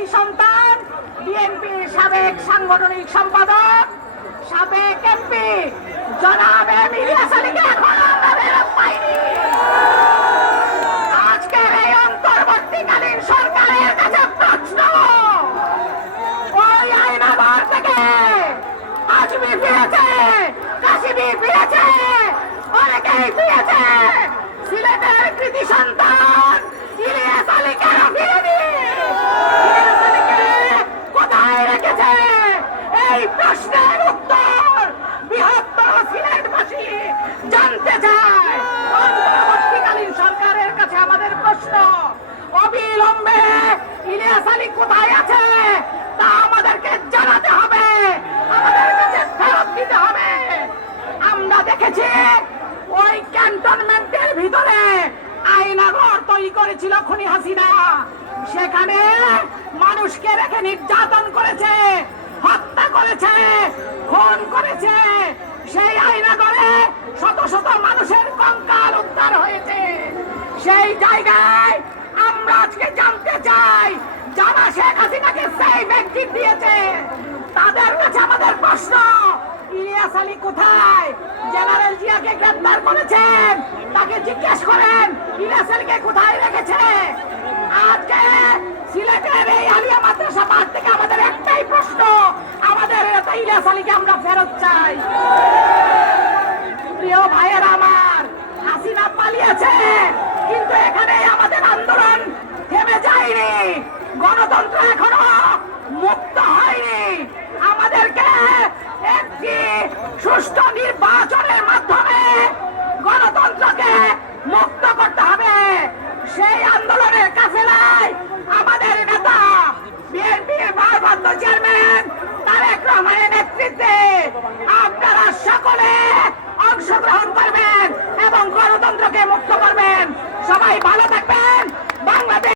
কৃতি সন্তান, বিএনপির সাবেক সাংগঠনিক সম্পাদক, সাবেক এমপি, জনাব এম ইলিয়াস আলীকে আমরা পাইনি। আজকের এই অন্তর্বর্তীকালীন সরকারের কাছে প্রশ্ন, ওই আয়নাঘর থেকে আজমি ফিরেছে কাশিমি ফিরেছে, অনেকেই ফিরেছে, সিলেটের কৃতি সন্তান ইলিয়াস আলী কেন ফিরেনি ইলিয়াস আলীকে কোথায় রেখেছে এই প্রশ্নের উত্তর বৃহত্তর সিলেটবাসী জানতে চায় অন্তর্বর্তীকালীন সরকারের কাছে আমাদের প্রশ্ন অবিলম্বে ইলিয়াস আলী কোথায় আছে তা আমাদেরকে জানাতে হবে আমাদের কাছে ফেরত দিতে হবে আমরা দেখেছি ওই ক্যান্টনমেন্টের ভিতরে আয়নাঘর তৈরি করেছিল খুনি হাসিনা। সেখানে মানুষকে রেখে নির্যাতন করেছে, হত্যা করেছে, খুন করেছে। সেই আয়নাঘরে শত শত মানুষের কঙ্কাল উদ্ধার হয়েছে। সেই জায়গায় আমরা আজকে জানতে চাই যারা শেখ হাসিনাকে সেই ব্যক্তি দিয়েছে। তাদের কাছে আমাদের প্রশ্ন। কোথায়? জেনারেল জিয়াকে করেছেন। তাকে জিজ্ঞেস করেন কোথায় রেখেছে? আজকে সিলেটের এই আলিয়া মাদ্রাসা পাঠ থেকে আমাদের একটাই প্রশ্ন, আমাদের ইলিয়াস আলীকে আমরা ফেরত চাই। প্রিয় ভাইয়ের আমার, হাসিনা পালিয়েছে, কিন্তু এখানে আমাদের আন্দোলন সুষ্ঠু নির্বাচনের মাধ্যমে গণতন্ত্রকে মুক্ত করতে হবে। সেই আন্দোলনের কাফেলায় আমাদের নেতা বিএনপির ভারপ্রাপ্ত চেয়ারম্যান তারেক রহমানের নেতৃত্বে আপনারা সকলে অংশগ্রহণ করবেন এবং গণতন্ত্রকে মুক্ত করবেন। সবাই ভালো